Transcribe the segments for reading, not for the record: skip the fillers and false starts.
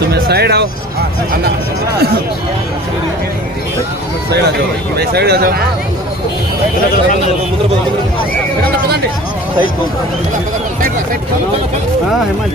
तुम्हें साइड आओ, साइड आ जाओ भाई, साइड आ जाओ। हाँ हेमंत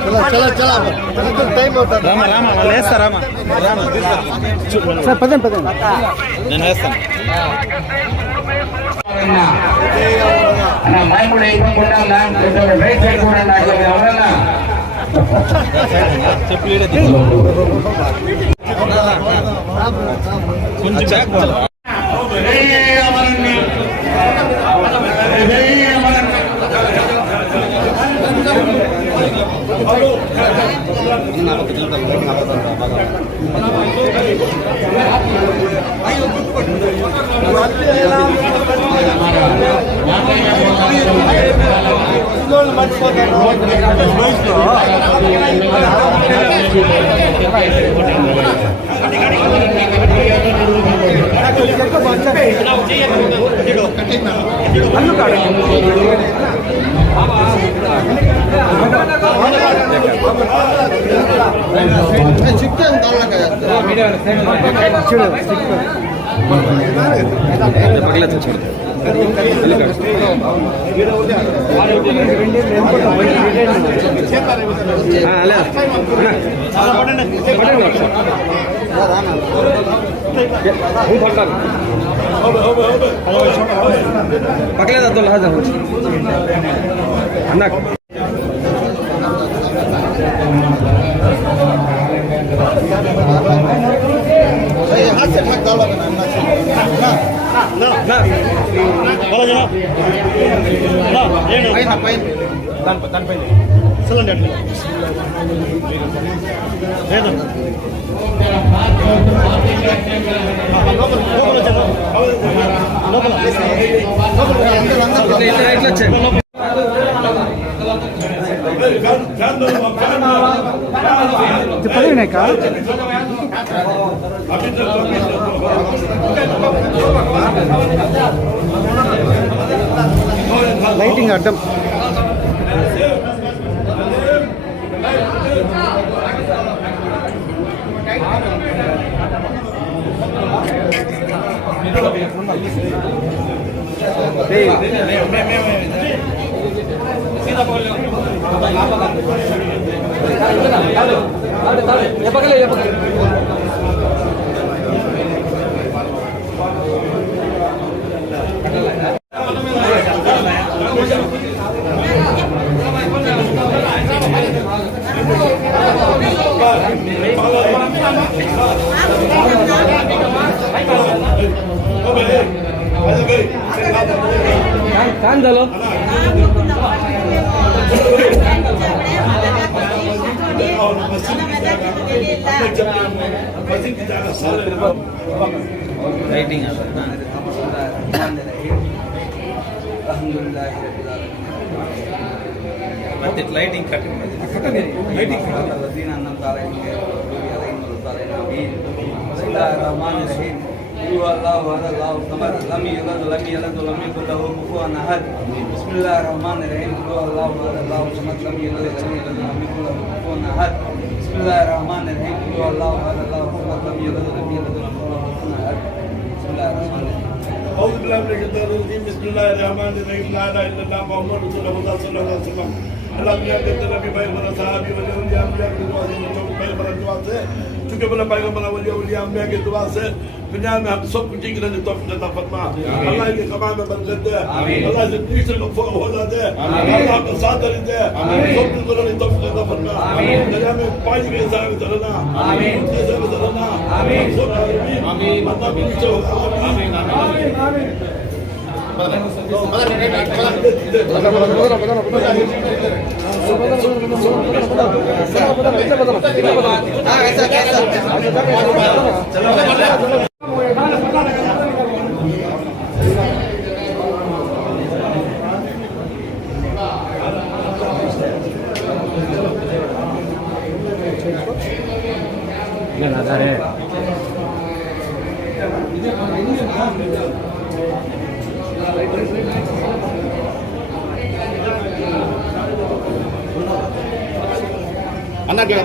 चलो चला चला टाइम होता रामा रामा लेस्ता रामा रामा सर पदन पदन నేను వేస్తాను అన్న మైముడు ఇవ్వకుండా రైట్ సైడ్ కూడా నాకు ఎవరన్నా కొంచెం బ్యాక్ पकड़े तो लहा जाओ अन्ना हाथ से भाग डालो ना ना ना बोला जाओ ना ये ना पाइन दान पाइन सिलेंडर ले दो లైటింగ్ అడ్డం कान झालं लाइटिंग ಮತ್ತೆ ಲೈಟಿಂಗ್ ಕಟ್ಟೆ ಲೈಟಿಂಗ್ هو الله هذا الله الصمد لم يلد ولم يولد ولم يكن له كفوا احد بسم الله الرحمن الرحيم هو الله هذا الله الصمد لم يلد ولم يولد ولم يكن له كفوا احد بسم الله الرحمن الرحيم هو الله هذا الله الصمد لم يلد ولم يولد ولم يكن له كفوا احد بسم الله الرحمن الرحيم أعوذ بالله من الشيطان الرجيم بسم الله الرحمن الرحيم لا اله الا الله محمد رسول الله صلى الله عليه وسلم اللهم يا كتاب نبي باي من صحابي ولي يا انبياء की दुआ से चौक पे बड़ा दुआ से चुके बला पैगंबर वली औलिया अंबिया की दुआ से दुनिया में हम सब कुछ ठीक रहने तौफीक अता फरमा अल्लाह के कमाल में बरकत दे अल्लाह जिंदगी से मफूल हो जाते अल्लाह का साथ दे सब कुछ करने तौफीक अता फरमा दुनिया में पांच के हिसाब से रहना आमीन हिसाब से रहना आमीन सब आमीन अल्लाह पीछे होगा आमीन आमीन अन्ना क्या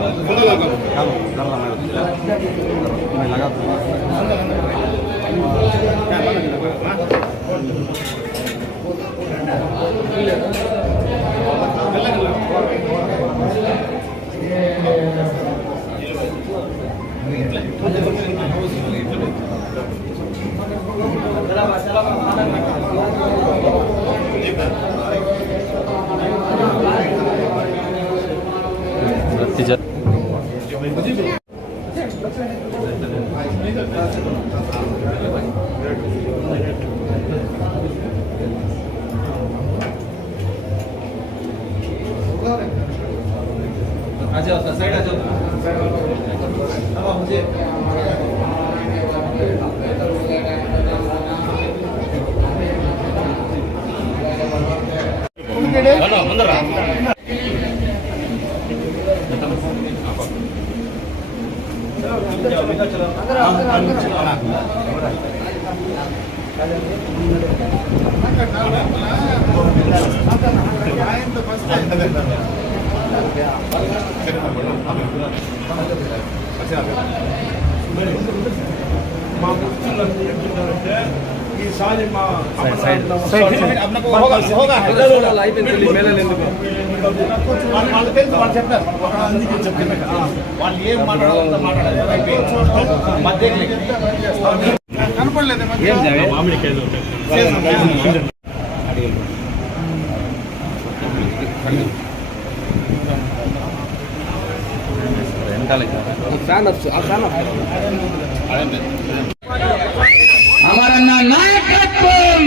అమరన్న నాయకత్వం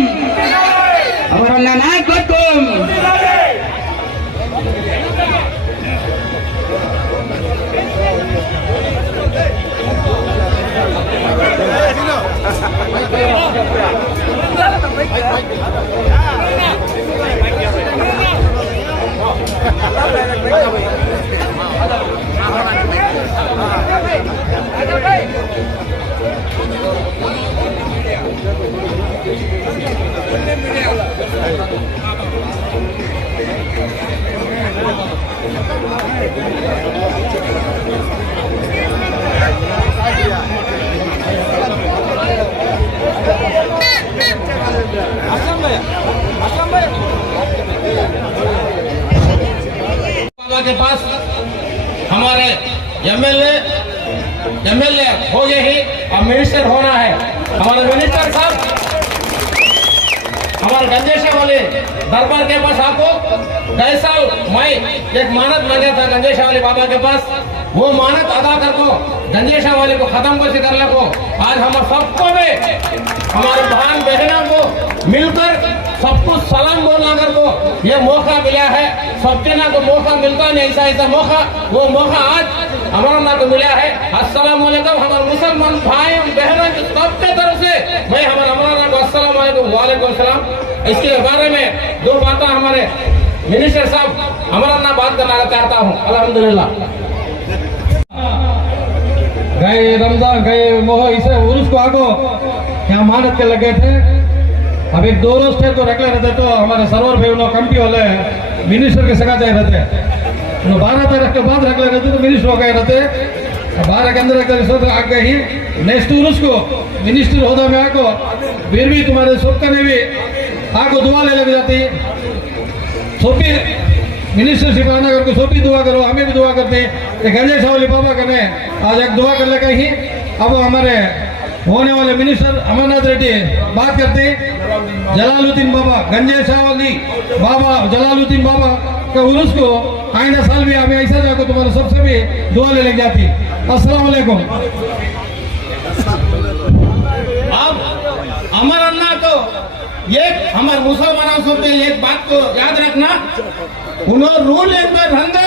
అమరన్న నాయకత్వం के पास हमारे एमएलए हो गए ही अब मिनिस्टर होना है। हमारे मिनिस्टर साहब हमारे गंजेशा वाले दरबार के पास आपको 10 साल मैं एक मानत मांगा था गंजेशा वाले बाबा के पास, वो मानत अदा कर को गंजेशा वाले को खत्म कर को आज हम सबको में हमारे बहन बहनों को मिलकर सबको सलाम बोलना कर को ये मौका मिला है। सबके ना को मौका मिलता नहीं, ऐसा मौका वो मौका आज हमारा ना को मिला है। अस्सलाम वालेकुम हमारे मुसलमान भाई बहनों की सबके तरफ से मैं हमारे अमराना को अस्सलाम वालेकुम वालेकुम सलाम। इसके बारे में दो बातें हमारे मिनिस्टर साहब अमराना बात करना चाहता हूँ। अल्हम्दुलिल्लाह गए रमजान गए मोह इसे उर्स को आगो यहाँ मानत के लगे थे। अब एक 2 रोज थे तो रखले रहते तो हमारे सर्वर भाई उन्होंने कंपनी वाले मिनिस्टर के सगा जाए रहते 12 तारीख के बाद रखले रहते तो मिनिस्टर हो गए रहते 12 के अंदर आगे ही नेक्स्ट उर्स को मिनिस्टर होदा में आको फिर भी तुम्हारे सबका ने भी आको दुआ ले लग जाती। सोपी मिनिस्टरशिप आना करके सोपी दुआ करो, हमें भी दुआ करते हैं। गंजेशा वाले बाबा कने आज एक दुआ कर ले कहीं अब हमारे होने वाले मिनिस्टर अमरनाथ रेड्डी बात करते हैं। जलालुद्दीन बाबा गंजेशावली बाबा जलालुद्दीन बाबा का उर्स को आइंदा साल भी हमें ऐसा जाकर तुम्हारे सबसे भी दुआ ले जाती। अस्सलाम वालेकुम। अब अमर अन्ना को एक हमारे मुसलमानों से एक बात को याद रखना, उन्होंने रूल में रहते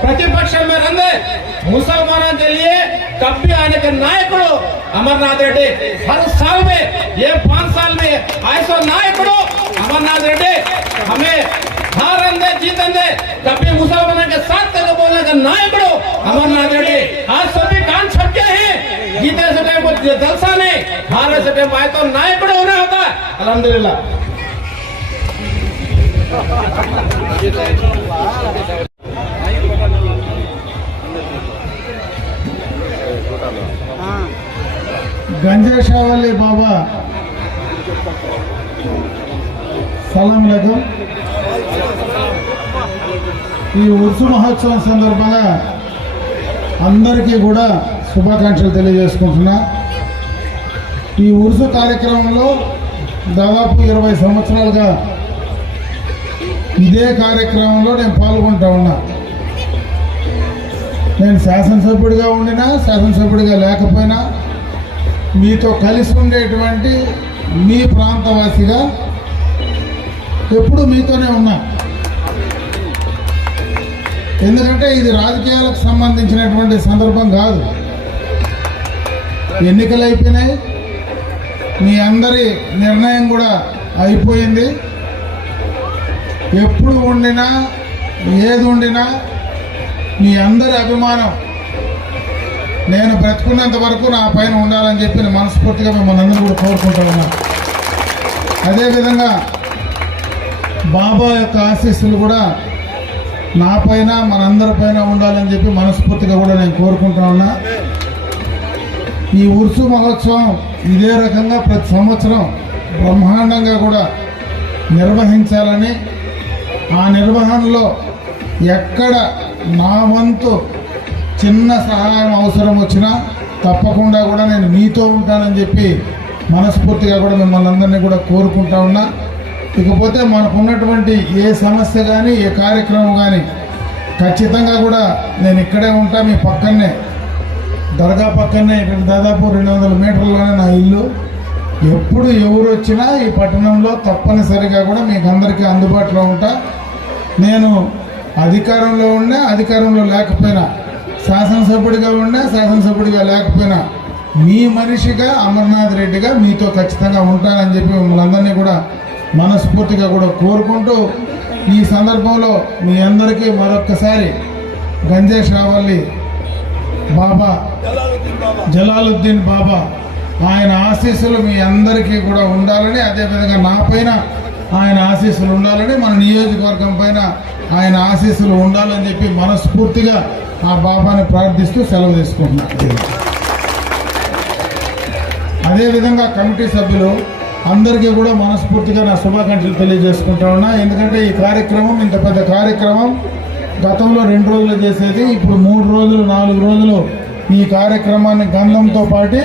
प्रतिपक्ष में रहते मुसलमानों के लिए कभी आने के नायकों अमरनाथ रेड्डी हर साल में ये 5 साल में ऐसा नायकों अमरनाथ रेड्डी हमें हारंदे जीतेंदे कभी मुसलमानों के साथ करो बोलने का नायकों अमरनाथ रेड्डी आज सभी कान छटके हैं। जीते से टाइम को जलसा नहीं, हारे से टाइम आए तो नायकों होना होता है। अल्हम्दुलिल्लाह। गंजेशावली बाबा సలాం అలైకుం। ఈ ఉర్సు మహోత్సవం సందర్భంగా అందరికీ కూడా శుభాకాంక్షలు తెలియజేసుకుంటున్నా। ఈ ఉర్సు కార్యక్రమంలో దాదాపు 20 సంవత్సరాలుగా ఇదే కార్యక్రమంలో నేను పాల్గొంటా ఉన్నా। నేను శాసనసభ్యుడిగా ఉండినా శాసనసభ్యుడిగా లేకపోయినా మీతో కలిసి ఉండేటువంటి మీ ప్రాంతవాసిగా ఎప్పుడు మీతోనే ఉన్నా। ఎందుకంటే ఇది రాజకీయాలకు సంబంధించినటువంటి సందర్భం కాదు। ఎన్నికలు అయిపోయినాయి, మీ అందరి నిర్ణయం కూడా అయిపోయింది। ఎప్పుడు ఉండినా ఏది ఉండినా మీ అందరి అభిమానం నేను బ్రతుకున్నంత వరకు నా పైన ఉండాలని చెప్పి నేను మనస్ఫూర్తిగా మిమ్మల్ని అందరూ కూడా కోరుకుంటా ఉన్నాను। అదేవిధంగా బాబా యొక్క ఆశీస్సులు కూడా నా పైన మనందరి పైన ఉండాలని చెప్పి మనస్ఫూర్తిగా కూడా నేను కోరుకుంటా ఉన్నా। ఈ ఉర్సు మహోత్సవం ఇదే రకంగా ప్రతి సంవత్సరం బ్రహ్మాండంగా కూడా నిర్వహించాలని, ఆ నిర్వహణలో ఎక్కడ నా వంతు చిన్న సహాయం అవసరం వచ్చినా తప్పకుండా కూడా నేను మీతో ఉంటానని చెప్పి మనస్ఫూర్తిగా కూడా మిమ్మల్ని అందరినీ కూడా కోరుకుంటా ఉన్నా। ఇకపోతే మనకున్నటువంటి ఏ సమస్య కానీ ఏ కార్యక్రమం కానీ ఖచ్చితంగా కూడా నేను ఇక్కడే ఉంటా, మీ పక్కనే దర్గా పక్కనే ఇక్కడ దాదాపు 200 మీటర్లోనే నా ఇల్లు। ఎప్పుడు ఎవరు వచ్చినా ఈ పట్టణంలో తప్పనిసరిగా కూడా మీకు అందరికీ అందుబాటులో ఉంటా। నేను అధికారంలో ఉన్నా అధికారంలో లేకపోయినా, శాసనసభ్యుడిగా ఉన్నా శాసనసభ్యుడిగా లేకపోయినా మీ మనిషిగా అమర్నాథ్ రెడ్డిగా మీతో ఖచ్చితంగా ఉంటానని చెప్పి మిమ్మల్ని అందరినీ కూడా మనస్ఫూర్తిగా కూడా కోరుకుంటూ ఈ సందర్భంలో మీ అందరికీ మరొక్కసారి గంజేశావలి బాబా జలాలుద్దీన్ బాబా ఆయన ఆశీస్సులు మీ అందరికీ కూడా ఉండాలని, అదేవిధంగా నా పైన ఆయన ఆశీస్సులు ఉండాలని, మన నియోజకవర్గం పైన ఆయన ఆశీస్సులు ఉండాలని చెప్పి మనస్ఫూర్తిగా ఆ బాబాని ప్రార్థిస్తూ సెలవు తీసుకుంటున్నాను। అదేవిధంగా కమిటీ సభ్యులు అందరికీ కూడా మనస్ఫూర్తిగా నా శుభాకాంక్షలు తెలియజేసుకుంటా ఉన్నా। ఎందుకంటే ఈ కార్యక్రమం ఇంత పెద్ద కార్యక్రమం గతంలో 2 రోజులు చేసేది, ఇప్పుడు 3 రోజులు 4 రోజులు ఈ కార్యక్రమాన్ని గంధంతో పాటు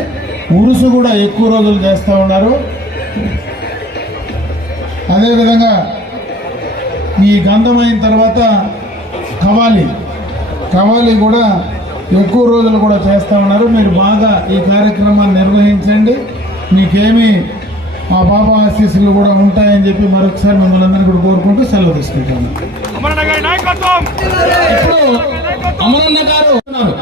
ఉరుసు కూడా ఎక్కువ రోజులు చేస్తూ ఉన్నారు। అదేవిధంగా ఈ గంధం అయిన తర్వాత కవాలి కూడా ఎక్కువ రోజులు కూడా చేస్తూ ఉన్నారు। మీరు బాగా ఈ కార్యక్రమాన్ని నిర్వహించండి, మీకేమీ ఆ బాబా ఆశీస్సులు కూడా ఉంటాయని చెప్పి మరొకసారి మిమ్మల్ని అందరినీ కూడా కోరుకుంటూ సెలవు తీసుకుంటాను। ఇప్పుడు అమరన్న గారు ఉన్నారు।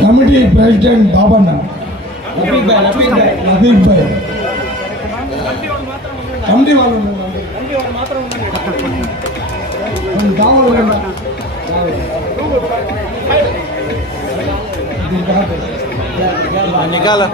కమిటీ ప్రెసిడెంట్ బాబన్న లతీఫ్ భాయ్ కమిటీ వాళ్ళు निकाला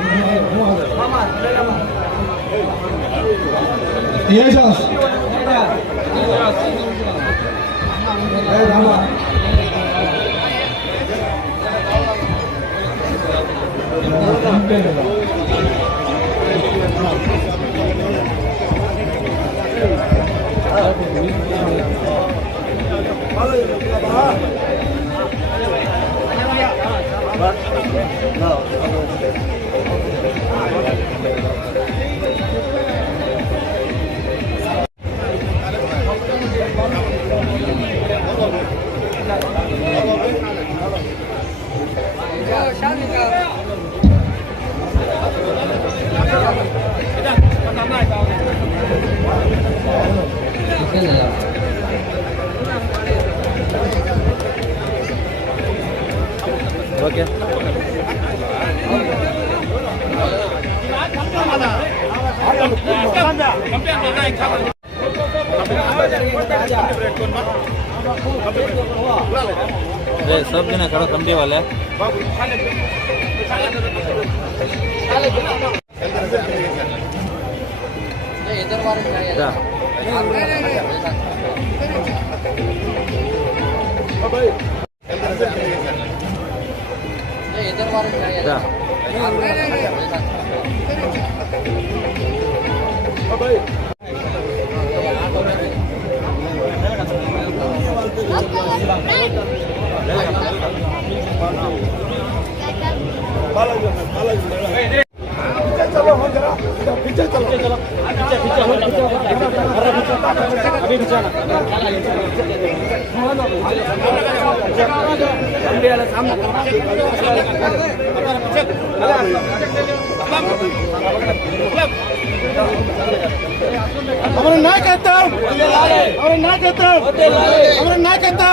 ఓకే सब जना खड़ा कमटी वाले हमारा नायकत्व हमारा नायकत्व हमारा नायकत्व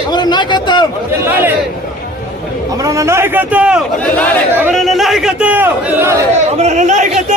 हमारा नायकत्व हमारा नायकत्व हमारा नायकत्व हमारा नायकत्व